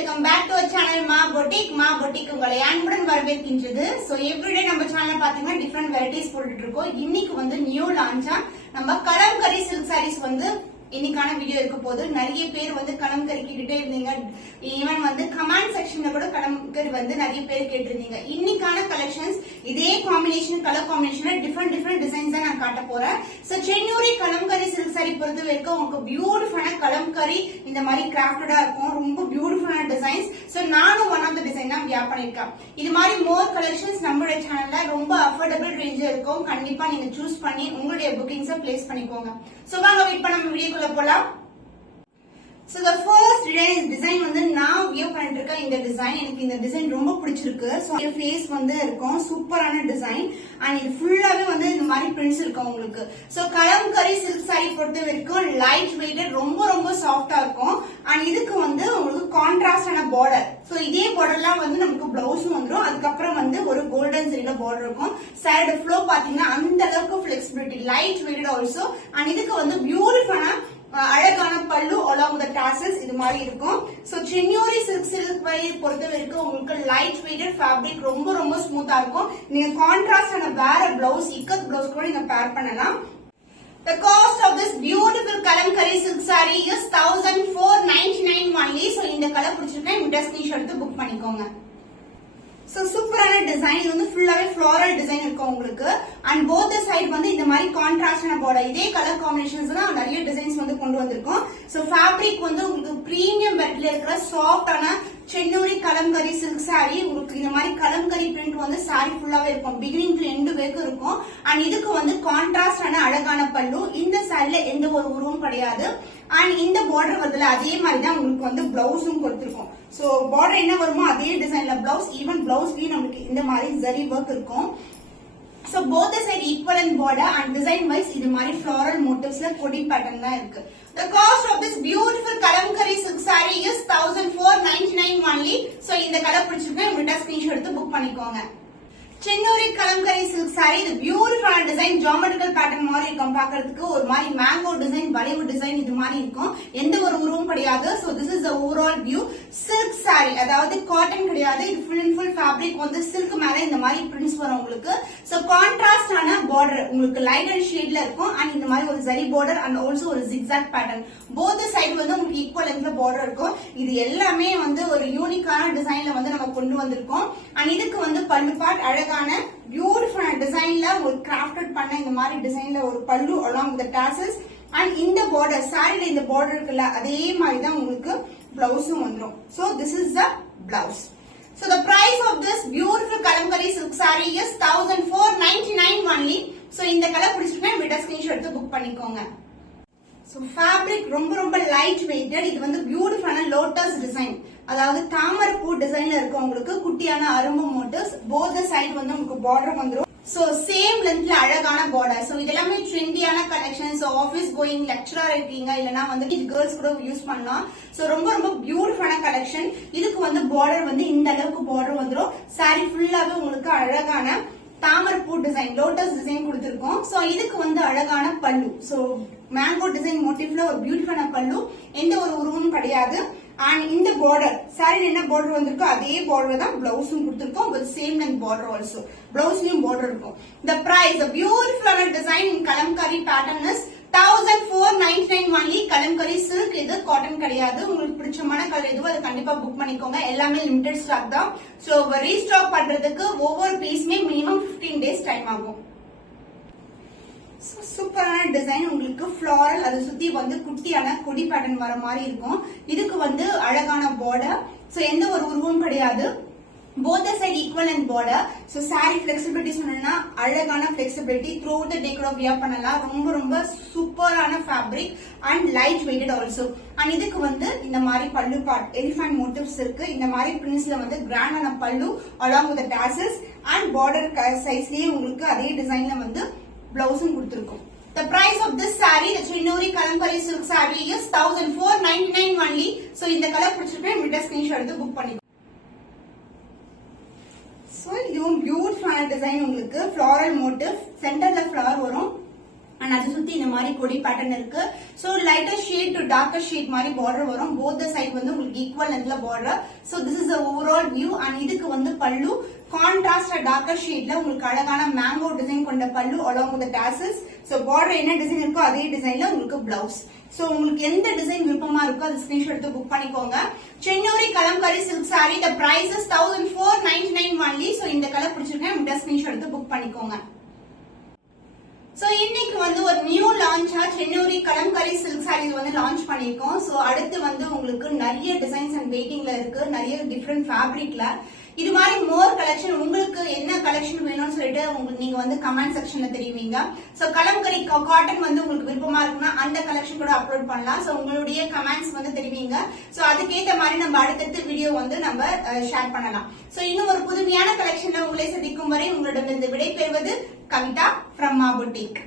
welcome back to our channel Ma Boutique. Ma Boutique உங்களை அன்புடன் வரவேற்கின்றது. So everyday நம்ம சேனல்ல பாத்தீங்கன்னா different varieties போட்டுட்டு இருக்கோம். இன்னைக்கு வந்து நியூ லான்ச்சா நம்ம கலம்கரி silk sarees வந்து இன்னைக்கான வீடியோ இருக்க போது. நிறைய பேர் வந்து கலம்கரி கேட்டுட்டே இருந்தீங்க. ஈவன் வந்து கமெண்ட் செக்ஷன்ல கூட கலம்கரி வந்து நிறைய பேர் கேட்டிருந்தீங்க. இன்னைக்கான கலெக்ஷன்ஸ் இதே காம்பினேஷன் கலர் காம்பினேஷன்ல டிஃபரெண்ட் டிசைன்ஸ் தான் நான் காட்ட போறேன். சோ சென்னூரி கலம்கரி சில்க் சாரி பொறுத்த வரைக்கும் உங்களுக்கு பியூட்டிஃபுல்லான கலம்கரி இந்த மாதிரி கிராஃப்டடா இருக்கும். ரொம்ப பியூட்டிஃபுல்லான டிசைன்ஸ். சோ நானும் ஒன் ஆஃப் த டிசைன் தான் வியர் பண்ணிருக்கேன். இது மாதிரி மோர் கலெக்ஷன்ஸ் நம்மளுடைய சேனல்ல ரொம்ப அஃபோர்டபிள் ரேஞ்ச் இருக்கும். கண்டிப்பா நீங்க சூஸ் பண்ணி உங்களுடைய புக்கிங்ஸை பிளேஸ் பண்ணிக்கோங்க. சோ வாங்க வெயிட் பண்ண நம்ம வீடியோக்குள்ள போலாம். So the first design வந்து நான் வியர் பண்ணிட்டு இருக்கேன். இந்த டிசைன் எனக்கு இந்த டிசைன் ரொம்ப பிடிச்சிருக்கு. சோ இந்த ஃபேஸ் வந்து இருக்கும் சூப்பரான டிசைன் அண்ட் இது ஃபுல்லாவே வந்து இந்த மாதிரி பிரிண்ட்ஸ் இருக்கும் உங்களுக்கு. சோ கலம்கரி சில்க் சாரி பொறுத்த வரைக்கும் லைட் வெயிட்டட் ரொம்ப சாஃப்டா இருக்கும் அண்ட் இதுக்கு வந்து உங்களுக்கு கான்ட்ராஸ்டான பார்டர். சோ இதே பார்டர்லாம் வந்து நமக்கு பிளவுஸும் வந்துடும். அதுக்கப்புறம் வந்து ஒரு கோல்டன் ஜெரில பார்டர் இருக்கும். சாரியோட ஃப்ளோ பாத்தீங்கன்னா அந்த அளவுக்கு flexibility light weighted also and இதுக்கு வந்து பியூட்டிஃபுல்லான அழகான பல்லு along with the tassels இது மாதிரி இருக்கும். சோ சென்னூரி சில்க் பொறுத்த வரைக்கும் உங்களுக்கு லைட் வெயிட்டட் ஃபேப்ரிக் ரொம்ப ஸ்மூத்தா இருக்கும். நீங்க கான்ட்ராஸ்டான வேற பிளவுஸ் இக்கத் பிளவுஸ் கூட நீங்க பேர் பண்ணலாம். The cost of this beautiful kalamkari silk saree is 1499 only. So இந்த கலர் பிடிச்சிருக்கா இந்த ஸ்கிரீன்ஷாட் எடுத்து புக் பண்ணிக்கோங்க. சோ சூப்பரான டிசைன். இது வந்து ஃபுல்லாவே ஃப்ளோரல் டிசைன் இருக்கும் உங்களுக்கு அண்ட் போத் சைடு வந்து இந்த மாதிரி கான்ட்ராஸ்டான பார்டர் இதே கலர் காம்பினேஷன்ஸ் தான் நிறைய டிசைன்ஸ் வந்து கொண்டு வந்திருக்கோம். சோ ஃபேப்ரிக் வந்து உங்களுக்கு பிரீமியம் பெட்ல இருக்கிற சாஃப்டான சென்னூரி கலம்கரி சில்க் சாரி. உங்களுக்கு இந்த மாதிரி கலம்கரி பிரிண்ட் வந்து சாரி ஃபுல்லாவே இருக்கும். பிகினிங் டு எண்ட் வரைக்கும் இருக்கும் அண்ட் இதுக்கு வந்து கான்ட்ராஸ்டான அழகான பல்லு. இந்த சாரில எந்த ஒரு உருவம் கிடையாது அண்ட் இந்த பார்டர் வரதுல அதே மாதிரி தான் உங்களுக்கு வந்து பிளவுஸும் கொடுத்திருக்கும். சோ பார்டர் என்ன வருமோ அதே டிசைன்ல பிளவுஸ் ஈவன் பிளவுஸ்லயும் நமக்கு இந்த மாதிரி ஜரி ஒர்க் இருக்கும். So both the side equal in border and design wise இது மாதிரி floral motifs ல கொடி பேட்டர்ன் தான் இருக்கு. The cost of this beautiful kalamkari silk saree is 1499 only. So இந்த கலர் பிடிச்சிருக்கா உங்கள்ட்ட ஸ்கிரீன்ஷாட் எடுத்து புக் பண்ணிக்கோங்க. சென்னூரி கலம்கரி சில்க் சாரி இது பியூட்டிஃபுல்லான டிசைன் ஜியோமெட்ரிக்கல் பேட்டர்ன் மாதிரி இருக்கும். பாக்குறதுக்கு ஒரு மாதிரி மேங்கோ டிசைன் வளைவு டிசைன் இது மாதிரி இருக்கும். எந்த ஒரு உருவம் கிடையாது. So this is the overall view. Silk sorry அதாவது காட்டன் கிடையாது. இது ஃபுல் அண்ட் ஃபுல் ஃபேப்ரிக் வந்து சில்க் மேல இந்த மாதிரி பிரிண்ட்ஸ் வரும் உங்களுக்கு. சோ கான்ட்ராஸ்டான பார்டர் உங்களுக்கு லைட் அண்ட் ஷேட்ல இருக்கும் அண்ட் இந்த மாதிரி ஒரு ஜரி பார்டர் அண்ட் ஆல்சோ ஒரு ஜிக்ஸாக் பேட்டர்ன். போத் சைடு வந்து உங்களுக்கு ஈக்குவல் லென்த்ல பார்டர் இருக்கும். இது எல்லாமே வந்து ஒரு யூனிக்கான டிசைன்ல வந்து நம்ம கொண்டு வந்திருக்கோம் அண்ட் இதுக்கு வந்து பல்லு பார்ட் அழகான பியூட்டிஃபுல்லான டிசைன்ல ஒரு கிராஃப்டட் பண்ண இந்த மாதிரி டிசைன்ல ஒரு பல்லு along with the tassels and இந்த border சாரில இந்த border இருக்குல்ல அதே மாதிரி தான் உங்களுக்கு பிளவுஸும் வந்துரும். So this is the blouse. So the price of this beautiful kalamkari silk saree is 1499 only. So இந்த கலர் பிடிச்சிருந்தா விட ஸ்கிரீன்ஷாட் எடுத்து புக் பண்ணிக்கோங்க. சோ ஃபேப்ரிக் ரொம்ப லைட் வெயிட்டட். இது வந்து பியூட்டிஃபுல்லான லோட்டஸ் டிசைன் அதாவது தாமரை பூ டிசைன்ல இருக்கும் உங்களுக்கு குட்டியான அரும்பு மோட்டிவ்ஸ். போத் சைடு வந்து உங்களுக்கு பார்டர் வந்துரும். சோ சேம் லென்த்ல அழகான பார்டர். சோ இதெல்லாமே ட்ரெண்டியான collection. So office going lecturer இருக்கீங்க இல்லனா வந்து கேர்ள்ஸ் கூட யூஸ் பண்ணலாம். சோ ரொம்ப பியூட்டிஃபுல்லான கலெக்ஷன். இதுக்கு வந்து பார்டர் வந்து இந்த அளவுக்கு பார்டர் வந்துரும். சாரி ஃபுல்லாவே உங்களுக்கு அழகான தாமரை பூ டிசைன் லோட்டஸ் டிசைன் கொடுத்திருக்கோம். சோ இதுக்கு வந்து அழகான பல்லு. சோ மேங்கோ டிசைன் மோட்டிவ்ல ஒரு பியூட்டிஃபுல்லான பல்லு. எந்த ஒரு உருவமும் கிடையாது அண்ட் இந்த பார்டர் சாரி என்ன பார்டர் வந்திருக்கோ அதே பார்டர் தான் பிளவுஸும் கொடுத்திருக்கோம். With same length border also பிளவுஸ்லயும் பார்டர் இருக்கும். The price the beautiful design in kalamkari pattern is 1499 only. Kalamkari silk இது காட்டன் கிடையாது. உங்களுக்கு பிடிச்சமான கலர் எதுவோ அதை கண்டிப்பா புக் பண்ணிக்கோங்க. எல்லாமே லிமிடெட் ஸ்டாக் தான். சோ ரீஸ்டாக் பண்றதுக்கு ஒவ்வொரு பீஸ்மே மினிமம் 15 டேஸ் டைம் ஆகும். சூப்பரான டிசைன் உங்களுக்கு ஃப்ளாரல் அதை சுத்தி வந்து குட்டியான கொடி பேட்டர்ன் வர மாதிரி இருக்கும். இதுக்கு வந்து அழகான பார்டர். சோ எந்த ஒரு உருவம் கிடையாது. both the side equal and border. So saree flexibility சொன்னா அழகான flexibility throughout the day கூட wear பண்ணலாம். ரொம்ப சூப்பரான fabric and light weighted also. and இதுக்கு வந்து இந்த மாதிரி பல்லு பார்ட் elephant motifs இருக்கு. இந்த மாதிரி printsல வந்து கிராண்டான பல்லு along with the tassels and border sizeலயே உங்களுக்கு அதே டிசைன்ல வந்து பிளவுஸும் கொடுத்திருக்கும். The price of this saree the Chennuri Kalamkari silk saree is 1499 only. So இந்த கலர் பிடிச்சிருக்கா இந்த ஸ்கிரீன்ஷாட் எடுத்து புக் பண்ணிக்கோங்க. So இதுவும் பியூட்டிஃபுல்லான டிசைன் உங்களுக்கு floral motif சென்டர்ல flower வரும் அண்ட் அதை சுத்தி இந்த மாதிரி கொடி பேட்டர்ன் இருக்கு. So lighter shade to darker shade மாதிரி பார்டர் வரும். போத் சைட் வந்து உங்களுக்கு ஈக்குவல் லென்த்ல border. So this is overall view. And இதுக்கு வந்து பல்லு கான்ட்ராஸ்ட் டார்க்கர் ஷேட்ல உங்களுக்கு அழகான மேங்கோ டிசைன் கொண்ட பல்லு along with tassels. So border என்ன டிசைன் இருக்கோ அதே டிசைன்ல உங்களுக்கு பிளவுஸ். சோ உங்களுக்கு எந்த டிசைன் விருப்பமா இருக்கோ அது ஸ்கிரீன்ஷாட் எடுத்து புக் பண்ணிக்கோங்க. Chennuri Kalamkari silk sari the price is 1499 only. So இந்த கலர் பிடிச்சிருக்கேன் இந்த ஸ்கிரீன்ஷாட் எடுத்து புக் பண்ணிக்கோங்க. சோ இன்னைக்கு வந்து ஒரு நியூ லான்ச்சா சென்னூரி கலம்கரி சில்க் சாரீஸ் வந்து லான்ச் பண்ணிருக்கோம். சோ அடுத்து வந்து உங்களுக்கு நிறைய டிசைன்ஸ் அண்ட் வெயிட்டிங்ல இருக்கு, நிறைய டிஃபரெண்ட் ஃபேப்ரிக்ல. இது மாதிரி மோர் கலெக்ஷன் உங்களுக்கு என்ன கலெக்ஷன் வேணும்னு சொல்லிட்டு உங்களுக்கு நீங்க வந்து கமெண்ட் செக்ஷன்ல தெரிவிங்க. சோ கலம்கரி காட்டன் வந்து உங்களுக்கு விருப்பமா இருக்குன்னா அந்த கலெக்ஷன் கூட அப்லோட் பண்ணலாம். சோ உங்களுடைய கமெண்ட்ஸ் வந்து தெரிவிங்க. சோ அதுக்கேற்ற மாதிரி நம்ம அடுத்தடுத்த வீடியோ வந்து நம்ம ஷேர் பண்ணலாம். சோ இன்னும் ஒரு புதுமையான கலெக்ஷன்ல உங்களை சந்திக்கும் வரை உங்களிடமிருந்து விடை பெறுவது கவிதா from Ma Boutique.